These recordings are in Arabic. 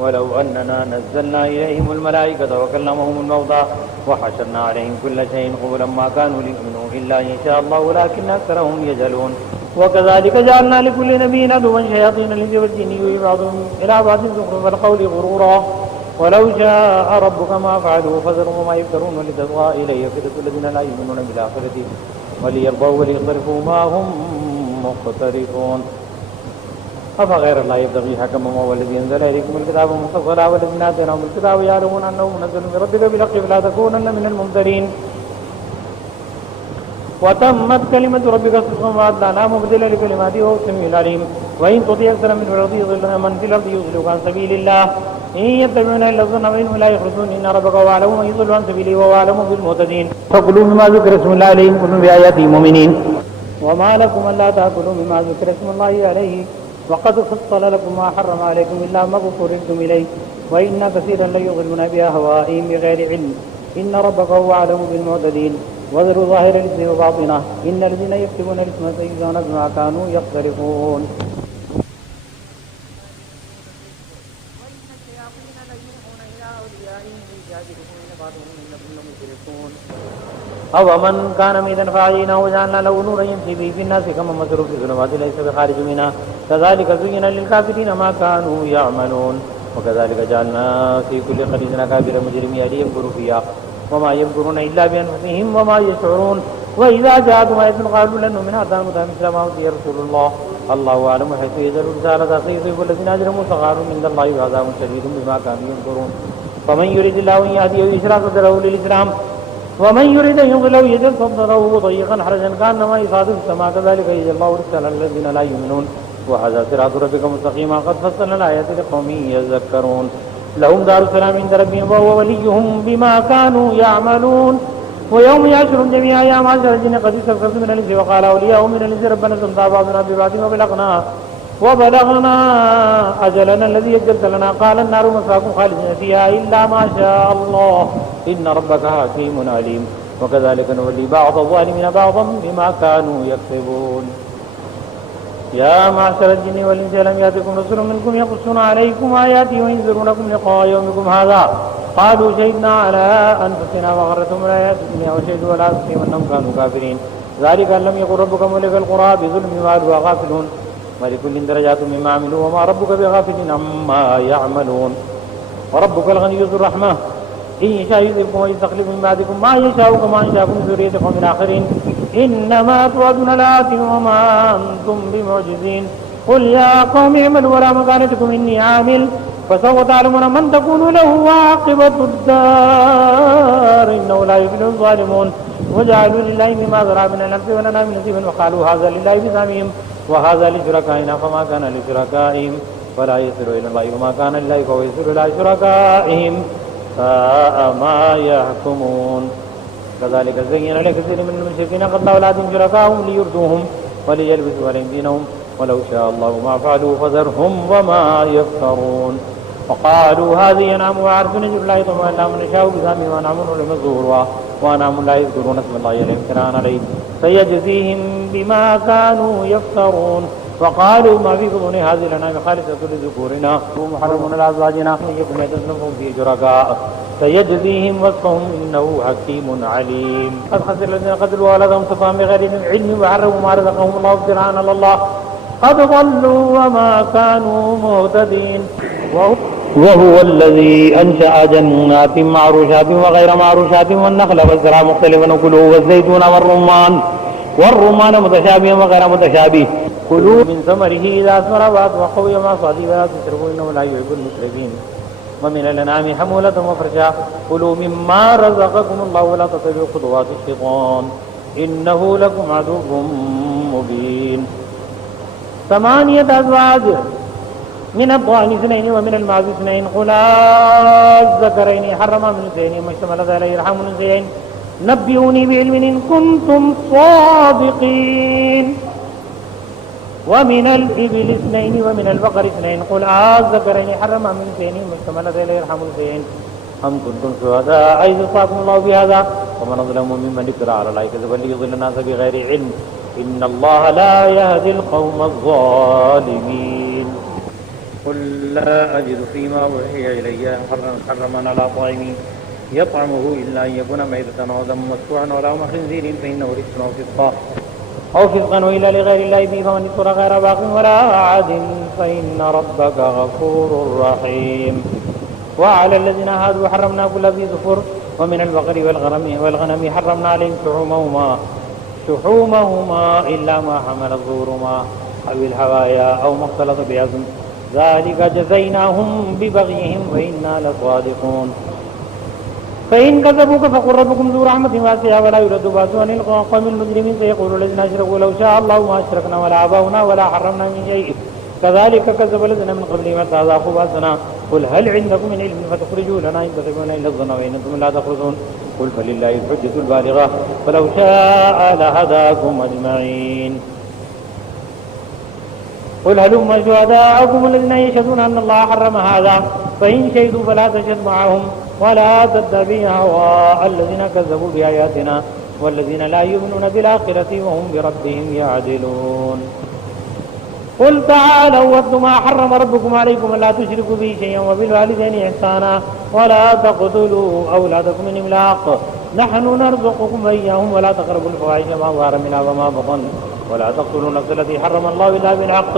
ولو أننا نزلنا إليهم الملائكة وكلمهم الموتى وحشرنا عليهم كل شيء قبلا ما كانوا ليؤمنوا إلا إن شاء الله ولكن أكثرهم يجهلون وكذلك جعلنا لكل نبي عدوا شياطين الإنس والجن يوحي بعضهم إلى بعض زخرف القول غرورا ولو شاء ربك ما فعلوا فذرهم وما يفترون ولتصغى إليه أفئدة الذين لا يؤمنون بالآخرة وليرضوا وليقترفوا ما هم مقترفون أفغير الله يبتغي حكما وهو الذي أنزل إليكم الكتاب مفصلا والذين آتيناهم الكتاب يعلمون أنه منزل من ربك بالحق فلا تكونن من الممترين وتمت كلمة ربك صدقا وعدلا لا مبدل لكلماته وهو السميع العليم وإن تطيع أكثر من من في الأرض يضلوك عن سبيل الله إن يتبعون إلا الظن وإنهم لا يخرجون إن ربك هو أعلم من يضل عن سبيله وهو أعلم بالمهتدين فكلوا مما ذكر اسم الله عليه إن كنتم بآياته مؤمنين وما لكم ألا تأكلوا مما ذكر اسم الله عليه وقد فصل لكم ما حرم عليكم إلا ما اضطررتم إليه وإن كثيرا ليضلون بأهوائهم بغير علم إن ربك هو أعلم بالمعتدين وذروا ظاهر الإثم وباطنه إن الذين يكتبون الإثم سيجزون بما كانوا يقترفون أومن كان ميتا فأحييناه وجعلنا له نورا يمشي به في الناس كمن مثله في الظلمات ليس بخارج منها كذلك زين للكافرين ما كانوا يعملون وكذلك جعلنا في كل قرية أكابر مجرمين ليكفروا فيها وما يمكرون إلا بأنفسهم وما يشعرون وإذا جاءتهم آية قالوا لن نؤمن حتى نؤتى مثل ما أوتي رسول الله الله أعلم حيث يجعل رسالة سيصيب الذين أجرموا صغار عند الله وعذاب شديد بما كانوا ينكرون فمن يريد الله أن يهديه يشرح صدره للإسلام ومن يريد أن يضله يجعل صدره ضيقا حرجا كأنما يصعد في السماء كذلك يجعل الله رسلا الذين لا يؤمنون وهذا صراط ربك مستقيما قد فصلنا الآيات لقوم يذكرون لهم دار السلام عند ربهم وهو وليهم بما كانوا يعملون ويوم يحشرهم جميعا يا معشر الجن قد استكثرتم من الإنس وقال أولياؤهم من الإنس ربنا استمتع بعضنا ببعض وبلغنا أجلنا الذي أجلت لنا قال النار مسواكم خالدين فيها إلا ما شاء الله إن ربك حكيم عليم وكذلك نولي بعض الظالمين بعضا بما كانوا يكسبون يا معشر الجن والإنس ألم يأتكم رسل منكم يقصون عليكم آياتي وينذرونكم لقاء يومكم هذا قالوا شهدنا على أنفسنا وغرتهم الآيات الدنيا وشهدوا على أنفسهم أنهم كانوا كافرين ذلك أن لم يكن ربك مهلك القرى بظلم وأهلها غافلون ولكل درجات مما عملوا وما ربك بغافل عما يعملون وربك الغني ذو الرحمة إن يشاء يذهبكم ويستخلف من بعدكم ما يشاء كما أنشأكم من ذرية قوم آخرين إنما توعدون لآت وما أنتم بمعجزين قل يا قوم اعملوا ولا مكانتكم إني عامل فسوف تعلمون من تكون له عاقبة الدار إنه لا يفلح الظالمون وجعلوا لله مما ذرأ من الأنعام ولنا من نصيب وقالوا هذا لله بزعمهم وهذا لشركائنا فما كان لشركائهم فلا يصل إلى الله وما كان لله فهو يصل إلى شركائهم ساء ما يحكمون كذلك زين لكثير من المشركين قتل أولادهم شركاءهم ليردوهم وليلبسوا عليهم دينهم ولو شاء الله ما فعلوا فذرهم وما يفترون وقالوا هذه أنعام وحرث نجعل الله طمعا لا من نشاء بزعمهم وأنعام لمزورها وأنعام لا يذكرون اسم الله عليهم افتراء عليه سيجزيهم بما كانوا يفترون وقالوا ما في بطون هذه الأنعام خالصة لذكورنا ومحرم على أزواجنا إن يكن يتصنفهم في شركاء سيجزيهم وصفهم إنه حكيم عليم قد خسر الذين قتلوا أولادهم سفها بغير علم وحرموا ما رزقهم الله افتراء على الله قد ضلوا وما كانوا مهتدين وهو الذي أنشأ جنات معروشات وغير معروشات والنخل والزرع مختلفا وكلوا والزيتون والرمان متشابها وغير متشابه كلوا من ثمره إذا أثمر وقوي ما صادق ولا تسرفوا إنه لا يحب المسرفين ومن الأنعام حمولة وفرشا كلوا مما رزقكم الله ولا تتبعوا خطوات الشيطان إنه لكم عدو مبين 8 أزواج من الضأن 2 ومن المعز 2 قل الذكرين حرم من الأنثيين ما اشتملت عليه أرحام الأنثيين نبئوني بعلم إن كنتم صادقين ومن الإبل 2 ومن البقر 2 قل الذكرين حرم من الأنثيين ما اشتملت عليه أرحام الأنثيين أم كنتم شهداء إذ وصاكم الله بهذا ومن أظلم ممن افترى على الله كذبا ليضل الناس بغير علم إن الله لا يهدي القوم الظالمين قل لا أجد فيما أوحي إلي حرما على طاعم يطعمه إلا أن يكون ميتة أو دما مسفوحا أو لحم خنزير فإنه رجس أو فسقا وإلا لغير الله به فمن اضطر غير باق ولا عاد فإن ربك غفور رحيم. وعلى الذين هادوا حرمنا كل ذي ظفر ومن البقر والغنم حرمنا عليهم شحومهما إلا ما حملت ظهورهما أو الهوايا أو ما اختلط بعظم ذلك جزيناهم ببغيهم وإنا لصادقون. فإن كذبوك فقل ربكم ذو رحمة واسعة ولا يرد بأسه عن القوم المجرمين سيقول الذين أشركوا لو شاء الله ما أشركنا ولا آباؤنا ولا حرمنا من شيء كذلك كذب الذين من قبلهم حتى ذاقوا بأسنا قل هل عندكم من علم فتخرجوا لنا إن تتبعون إلا الظن وإن أنتم لا تخرجون قل فلله الحجة البالغة ولو شاء لهداكم أجمعين. قل هلم شهداءكم الذين يشهدون أن الله حرم هذا فإن شهدوا فلا تشهد معهم ولا تتبع هواء الذين كذبوا بآياتنا والذين لا يؤمنون بالآخرة وهم بربهم يعدلون. قل تعالوا واتلوا ما حرم ربكم عليكم ألا تشركوا به شيئا وبالوالدين إحسانا ولا تقتلوا أولادكم من إملاق نحن نرزقكم وإياهم ولا تقربوا الفواحش ما ظهر منها وما بطن ولا تقتلوا النفس التي حرم الله إلا بالحق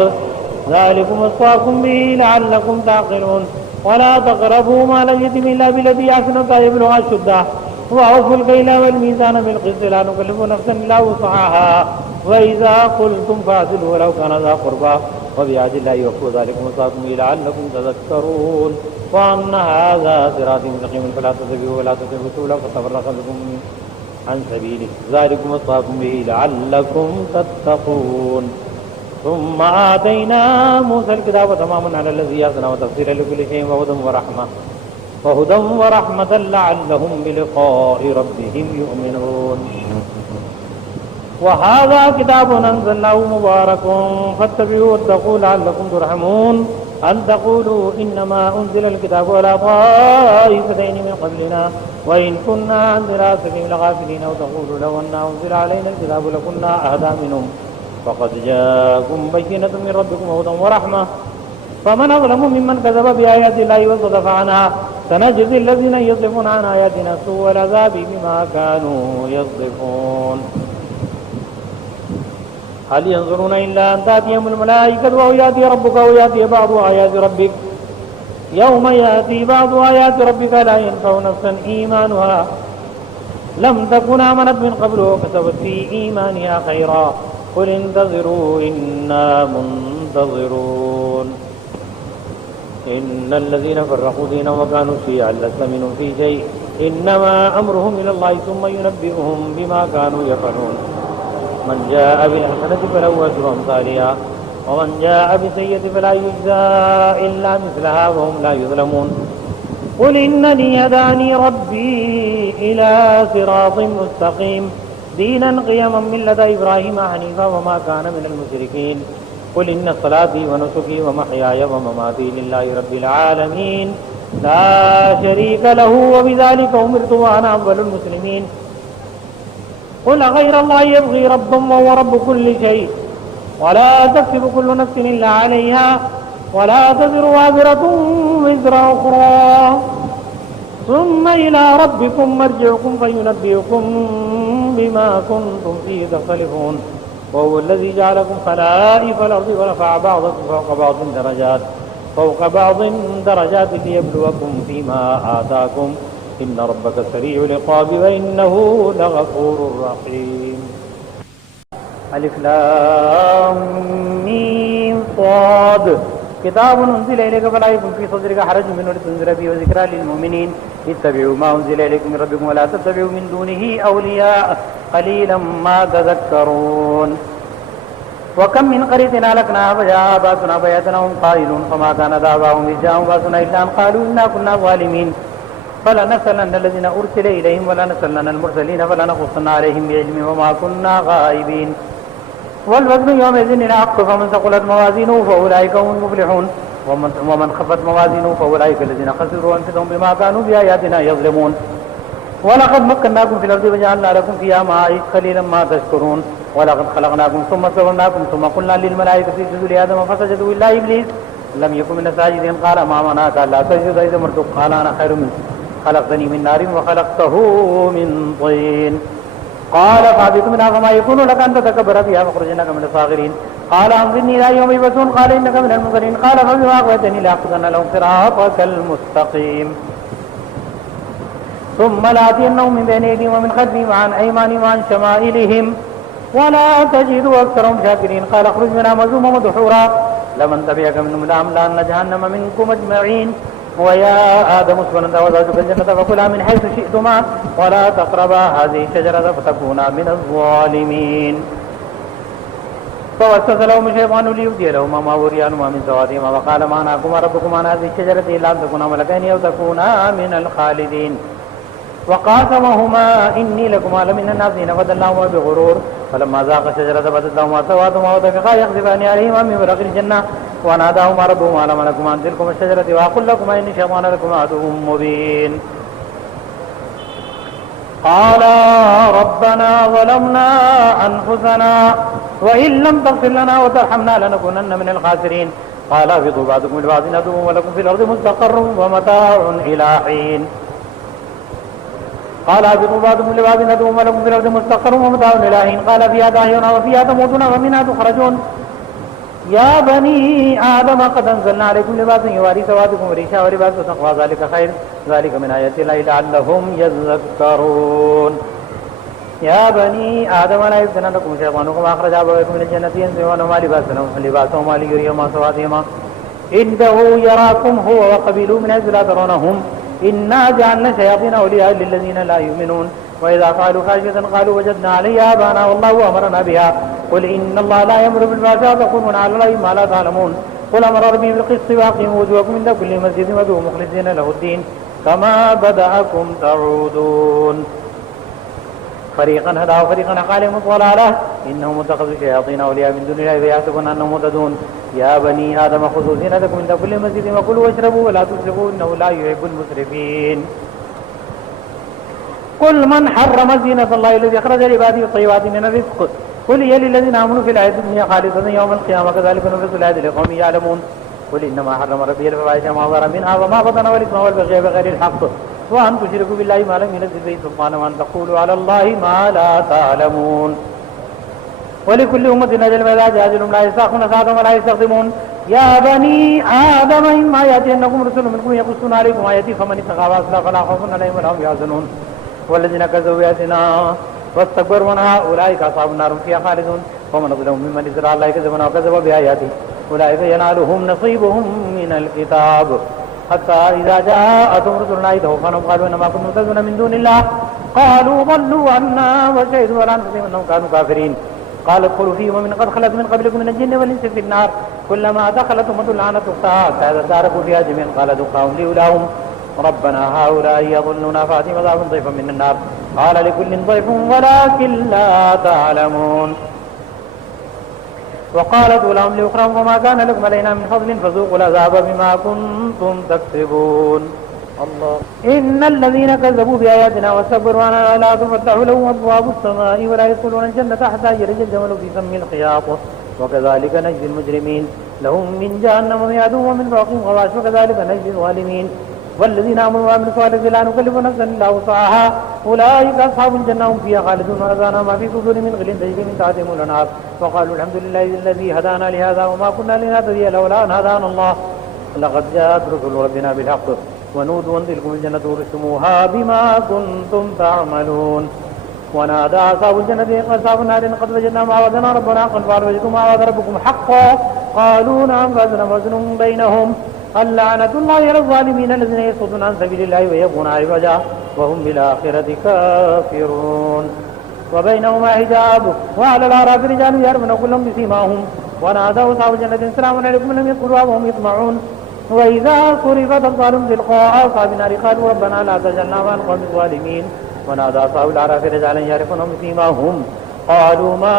ذلكم وصاكم به لعلكم تعقلون. ولا تقربوا مال اليتيم إلا بالذي أحسن حتى يبلغ أشده وأوفوا الكيل والميزان بالقسط لا نكلف نفسا إلا وسعها وإذا قلتم فاعدلوا ولو كان ذا قربى وبعهد الله يوفوا ذلكم وصاكم به لعلكم تذكرون. وأن هذا صراطي مستقيما فلا تتبعوه ولا تتبعوا السبل فتفرق بكم عن سبيله ذلكم وصاكم به لعلكم تتقون. ثم آتينا موسى الكتاب تماما على الذي أحسن وتفسيرا لكل شيء وهدى ورحمة لعلهم بلقاء ربهم يؤمنون. وهذا كتاب أنزلناه مبارك فاتبعوه واتقوا لعلكم ترحمون أن تقولوا إنما أنزل الكتاب على طائفتين من قبلنا وإن كنا عن دراستهم لغافلين وتقولوا لو أن أنزل علينا الكتاب لكنا أهدى منهم فقد جاءكم بينة من ربكم وهدى ورحمة فمن أظلم ممن كذب بآيات الله وصدف عنها سنجزي الذين يصدفون عن آياتنا سوء العذاب بما كانوا يصدفون. هل ينظرون إلا أن تأتيهم الملائكة أو يأتي ربك أو يأتي بعض آيات ربك يوم يأتي بعض آيات ربك لا ينفع نفسا إيمانها لم تكن آمنت من قبل وكسبت في إيمانها خيرا قل انتظروا إنا منتظرون. إن الذين فرقوا دينهم وكانوا شيعا لست منهم في شيء إنما أمرهم إلى الله ثم ينبئهم بما كانوا يفعلون. من جاء بالحسنة فله أجر أمثالها ومن جاء بسيئة فلا يجزى إلا مثلها وهم لا يظلمون. قل إنني هداني ربي إلى صراط مستقيم دينا قيما ملة إبراهيم حنيفا وما كان من المشركين. قل إن صلاتي ونسكي ومحياي ومماتي لله رب العالمين لا شريك له وبذلك أمرت وأنا أول المسلمين. قل غير الله يبغي ربا وهو رب كل شيء ولا تكسب كل نفس إلا عليها ولا تزر وازرة وزر أخرى ثم إلى ربكم مرجعكم فينبئكم بما كنتم فيه تختلفون. وهو الذي جعلكم خلائف الأرض ورفع بعضكم فوق بعض درجات ليبلوكم فيما آتاكم إن ربك سريع العقاب وإنه لغفور رحيم. ألف لام ميم صاد كتاب أنزل إليك فلا يكن في صدرك حرج منه لتنذر به وذكرى للمؤمنين اتبعوا ما أنزل إليكم من ربكم ولا تتبعوا من دونه أولياء قليلا ما تذكرون. وكم من قرية أهلكناها فجاءها بأسنا بياتا وهم قائلون فما كان دعواهم إذ جاءهم بأسنا إلا أن قالوا إنا كنا ظالمين فلنسألن الذين أرسل إليهم ولنسألن المرسلين فلنقصن عليهم بعلم وما كنا غائبين. والوزن يومئذ الحق فمن ثقلت موازينه فأولئك هم المفلحون ومن خفت موازينه فأولئك الذين خسروا أنفسهم بما كانوا بآياتنا يظلمون. ولقد مكناكم في الأرض وجعلنا لكم فيها معايش قليلا ما تشكرون. ولقد خلقناكم ثم صورناكم ثم قلنا للملائكة اسجدوا لآدم فسجدوا إلا إبليس لم يكن من الساجدين قال ما منعك ألا تسجد إذ أمرتك قال أنا خير منك خلقتني من نار وخلقته من طين قال فاهبط منها فما يكون لك أن تتكبر فيها فاخرج إنك من الصاغرين قال أنظرني إلى يوم يبعثون قال إنك من المنظرين قال فبما أغويتني لأقعدن لهم صراطك المستقيم ثم لآتينهم من بين أيديهم ومن خلفهم وعن أيمانهم وعن شمائلهم ولا تجد أكثرهم شاكرين قال اخرج منها مذموما مدحورا لمن تبعك منهم لأملأن جهنم منكم أجمعين ويا آدم اسكن أنت وزوجك الجنة فكلا من حيث شئتما ولا تقربا هذه الشجرة فتكونا من الظالمين فوسوس لهما الشيطان ليبدي لهما ما وري عنهما من سواتهما وقال ما نهاكما ربكما عن هذه الشجرة إلا أن تكونا ملكين أو تكونا من الخالدين وقاسمهما إني لكما لمن الناصحين فدلاهما بغرور فلما ذاقا الشجرة بدت لهما سواتهما وطفقا يخصفان عليهما من ورق الجنة وناداهما ربهما ألم أنهكما عن تلكما الشجرة وأقل لكما إن الشيطان لكما عدو مبين قالا ربنا ظلمنا أنفسنا وإن لم تغفر لنا وترحمنا لنكونن من الخاسرين قال اهبطوا بعضكم لبعض عدو ولكم في الأرض مستقر ومتاع إلى حين قال اهبطوا بعضكم لبعض عدو ولكم في الأرض مستقر ومتاع إلى حين قال فيها تحيون وفيها تموتون ومنها تخرجون يا بني آدم قد أنزلنا عليكم لباسا يواري سواتكم وريشا ولباس التقوى ذلك خير ذلك من آيات الله لعلهم يذكرون يا بني آدم لا يفتننكم شيطانكم أخرج أبويكم من الجنة ينزعونهما لباسهما ليريهما سواتهما إنه يراكم هو وقبيله من حيث لا ترونهم إنا جعلنا شياطين أولياء للذين لا يؤمنون وإذا فعلوا فاحشة قالوا وجدنا عليها آباءنا والله أمرنا بها قل إن الله لا يأمر بالفحشاء وتقولون على الله ما لا تعلمون قل أمر ربي بالقسط وأقيموا وجوهكم عند كل مسجد وادعوه مخلصين له الدين كما بدأكم تعودون فريقا هدى وفريقا حق عليهم الضلالة إنهم اتخذوا شياطين أولياء من دون الله فيحسبون أنهم مهتدون يا بني آدم خذوا زينتكم عند كل مسجد وكلوا واشربوا ولا تسرفوا إنه لا يحب المسرفين قل من حرم زينة الله الذي أخرج لعباده الطيبات من الرزق قل هي للذين آمنوا في الحياة الدنيا خالصة يوم القيامة كذلك نفصل الآيات لقوم يعلمون قل إنما حرم ربي الفواحش ما ظهر منها وما بطن والإثم والبغي بغير الحق وأن تشركوا بالله ما لم ينزل به سلطانا وأن تقولوا على الله ما لا تعلمون ولكل أمة أجل فإذا جاء أجلهم لا يستأخرون ساعة ولا يستقدمون يا بني آدم إما يأتينكم رسل منكم يقصون عليكم آياتي فمن اتقى وأصلح فلا خوف عليهم ولا هم يحزنون والذين كذبوا بآياتنا واستكبروا عنها أولئك أصحاب النار هم فيها خالدون ومن أظلم ممن افترى على الله كذبا وكذب بآياته أولئك ينالهم نصيبهم من الكتاب حتى إذا جاءتهم رسلنا يتوفونهم قالوا إنما كنتم تدعون من دون الله قالوا ضلوا عنا وشهدوا على أنفسهم أنهم كانوا كافرين قال ادخلوا فيه ومن قد خلت من قبلكم من الجن والإنس في النار كلما دخلت أمة لعنت أختها حتى إذا اداركوا فيها جميعا قال ادخلوا لأولاهم ربنا هؤلاء يضلون فأتهم عذابا ضيفا من النار قال لكل ضيف ولكن لا تعلمون وقالت أولاهم لأخراهم وما كان لكم علينا من فضل فذوقوا العذاب بما كنتم تكسبون الله إن الذين كذبوا بآياتنا واستكبروا عنها لا تفتح لهم أبواب السماء ولا يدخلون الجنة حتى يلج الجمل في سم الخياط وكذلك نجزي المجرمين لهم من جهنم مهاد ومن فوقهم غواش وكذلك نجزي الظالمين والذين آمنوا وعملوا الصالحات لا نكلف نفسا إلا وسعها أولئك أصحاب الجنة هم فيها خالدون ونزعنا ما في صدور من غل تجري من تحتهم الأنهار وقالوا الحمد لله الذي هدانا لهذا وما كنا لنهتدي لولا أن هدانا الله لقد جاءت رسل ربنا بالحق ونودوا أن تلكم الجنة ورثتموها بما كنتم تعملون ونادى أصحاب الجنة أصحاب النار قد وجدنا ما وعدنا ربنا قد وجدتم ما وعد ربكم حقا قالوا نعم فأذن وزن بينهم اللعنة الله على الظالمين الذين يصدون عن سبيل الله ويبغون عوجا وهم بالآخرة كافرون وبينهما حجاب وعلى الأعراف رجال يعرفون كلهم بسيماهم ونادوا أصحاب الجنة سلام عليكم لم يدخلوها وهم يطمعون وإذا صرفت أبصارهم تلقاء أصحاب النار قالوا ربنا لا تجعلنا مع القوم الظالمين ونادى أصحاب الأعراف رجالا يعرفونهم بسيماهم قالوا ما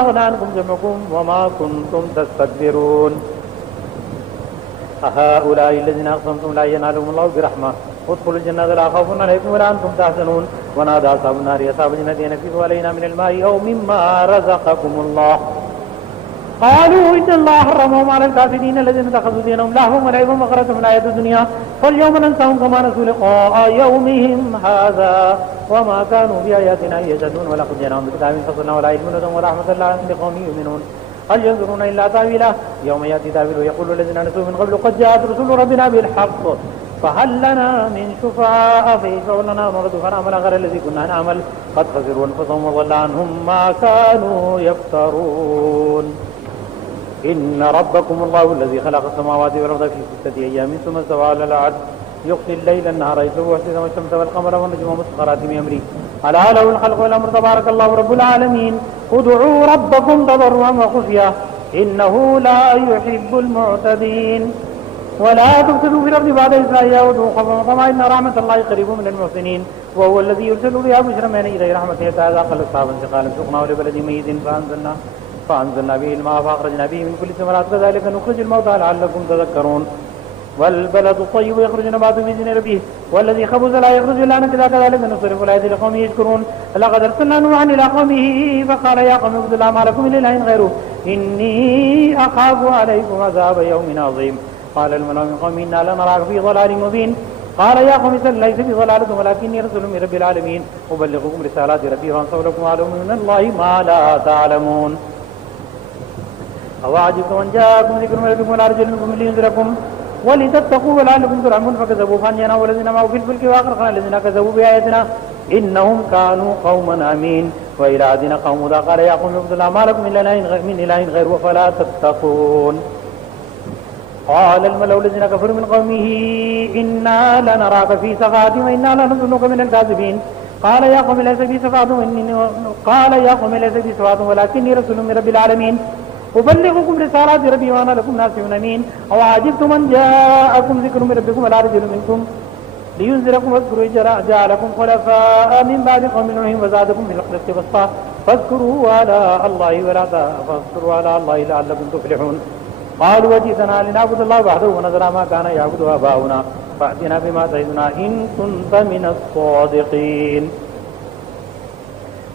أغنى عنكم جمعكم وما كنتم تستكبرون هؤلاء الذين أقسمتم لا ينالهم الله برحمة ادخلوا الجنة لا خوف عليكم ولا أنتم تحزنون ونادى أصحاب النار أصحاب الجنة أن أفيضوا علينا من الماء أو مما رزقكم الله قالوا إن الله حرمهم على الكافرين الذين اتخذوا دينهم لهوا ولعبا وغرتهم الحياة الدنيا فاليوم ننساهم كما نسوا لقاء يومهم هذا وما كانوا بآياتنا يجحدون ولقد جاءناهم بكتاب فصلنا ولا علم لهم ورحمة الله لقوم يؤمنون هل ينظرون إلا تأويله يوم يأتي تأويله يقول الذين نسوا من قبل قد جاءت رسل ربنا بالحق فهل لنا من شفعاء فيشفعوا لنا ونرد فنعمل غير الذي كنا نعمل قد خسروا أنفسهم وضل عنهم ما كانوا يفترون إن ربكم الله الذي خلق السماوات والأرض في 6 أيام ثم استوى على العرش يغشي الليل النهار يطلبه حسيثا والشمس والقمر والنجوم مسخرات بأمره ألا له الخلق والأمر تبارك الله رب العالمين ادعوا ربكم تضرعا وخفيا إنه لا يحب المعتدين ولا تفسدوا في الأرض بعد إصلاحها وادعوا خوفا وطمعا إن رحمة الله قريب من المحسنين وهو الذي يرسل الرياح بشرا بين يدي رحمته حتى إذا أقلت سحابا ثقالا سقناه لبلد ميت فأنزلنا به الماء فأخرجنا به من كل الثمرات كذلك نخرج الموتى لعلكم تذكرون والبلد الطيب يخرج نباته بإذن ربه والذي خبث لا يخرج إلا نكدا كذلك نصرف الآيات لقوم يشكرون لقد أرسلنا نوحا إلى قومه فقال يا قوم اعبدوا الله ما لكم من إله غيره إني أخاف عليكم عذاب يوم عظيم قال الملأ من قومه إنا لنراك في ضلال مبين قال يا قوم ليس في ضلالة ولكني رسول من رب العالمين أبلغكم رسالات ربي وأنصح لكم وأعلم من الله ما لا تعلمون أواعجبتم أن جاءكم ذكر من ربكم ولا رجل منكم لينذركم ولتتقوا ولعلكم ترحمون فكذبوا فأنجيناه والذين معه في الفلك وأغرقنا الذين كذبوا بآياتنا إنهم كانوا قوما عمين وإلى عاد قوم هود قال يا قوم اعبدوا الله ما لكم من إله غيره فلا تتقون قال الملأ الذين كفروا من قومه إنا لنراك في سفاهة وإنا لنظنك من الكاذبين قال يا قوم ليس بي سفاهة ولكني رسول من رب العالمين أبلغكم رسالات ربي وأنا لكم ناصح أمين أو عجبتم أن جاءكم ذكر من ربكم ولا رجل منكم لينذركم واذكروا جعلكم خلفاء من بعد قوم نوح وزادكم في الخلق بسطا فاذكروا على الله لعلكم تفلحون قالوا وجئتنا لنعبد الله وحده ونذر ما كان يعبد آباؤنا فأتنا بما تعدنا إن كنت من الصادقين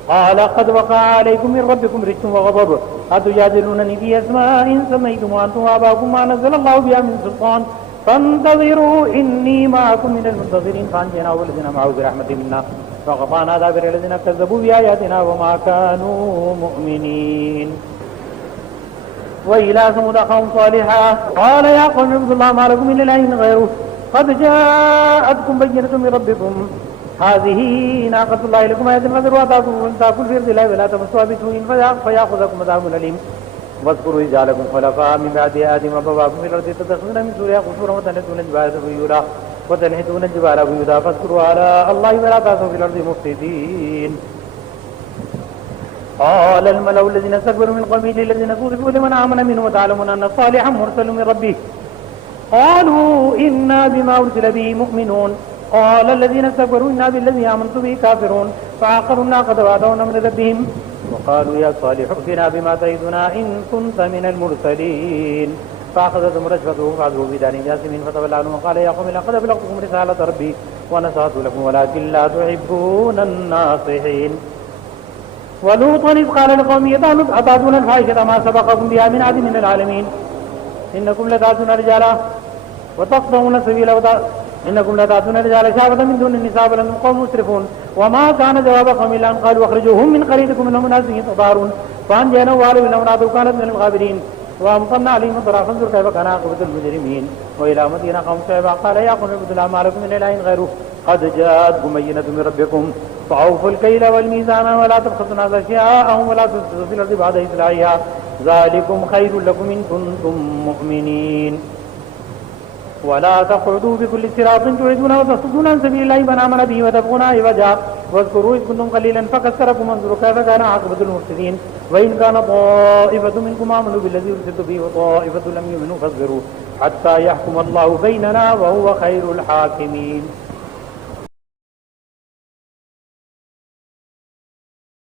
قال قد وقع عليكم من ربكم رجس وغضب أتجادلونني في أسماء سميتم وأنتم وآباؤكم ما نزل الله بها من سلطان فانتظروا إني معكم من المنتظرين فأنجيناه والذين معه برحمة منا وقطعنا دابر الذين كذبوا بآياتنا وما كانوا مؤمنين وإلى ثمود أخاهم صالحا قال يا قوم اعبدوا الله ما لكم من إله غيره قد جاءتكم بينة من ربكم هذه ناقة الله لكم آية فذروها تأكل في أرض الله ولا تمسوها بسوء فيأخذكم عذاب أليم واذكروا إذ جعلكم خلفاء من بعد آدم وبوأكم في الأرض تتخذون من سورها قصورا وتنحتون الجبال بيوتا فاذكروا على الله ولا تعثوا في الأرض مفسدين قال الملأ الذين استكبروا من قومه للذين كذبوا لمن آمن منهم وتعلمون أن صالحا مرسل من ربه قالوا إنا بما أرسل به مؤمنون قال الذين استكبروا إنا بالذي آمنت به كافرون فعقروا الناقة وأتوا أمر ربهم وقالوا يا صالح ائتنا بما تعدنا إن كنت من المرسلين فأخذتهم رجفته فعذبوا بدار جاثمين فتولى عنهم وقال يا قوم لقد أبلغتكم رسالة ربي ونصحت لكم ولكن لا تحبون الناصحين ولوطا إذ قال لقومه أتأتون الفاحشة ما سبقكم بها من أحد من العالمين إنكم لتأتون رجالا وتقطعون السبيل إنكم لتأتون رجالا شهوة من دون النساء بل أنتم قوم مسرفون وما كان جواب قوم إلا أن قالوا أخرجوهم من قريتكم إنهم أناس يتطهرون فأنجيناه وآله إنهم كانت من الغابرين وأمطرنا عليهم مطرا فانظر كيف كان عاقبة المجرمين وإلى مدينة قوم شعيب قال يا قوم اعبدوا الله ما لكم من إله غيره قد جاءتكم بينة من ربكم فأوفوا الكيل والميزان ولا تبخسوا الناس أشياءهم ولا تفسدوا في الأرض بعد إصلاحها ذلكم خير لكم إن كنتم مؤمنين ولا تقعدوا بكل صراط تعيدون وتصدون عن سبيل الله من آمن به وتبغون عوجا واذكروا إذ كنتم قليلا فكثركم وانظروا كيف كان عاقبة المفسدين وإن كان طائفة منكم آمنوا بالذي أرسلت به وطائفة لم يؤمنوا فاصبروا حتى يحكم الله بيننا وهو خير الحاكمين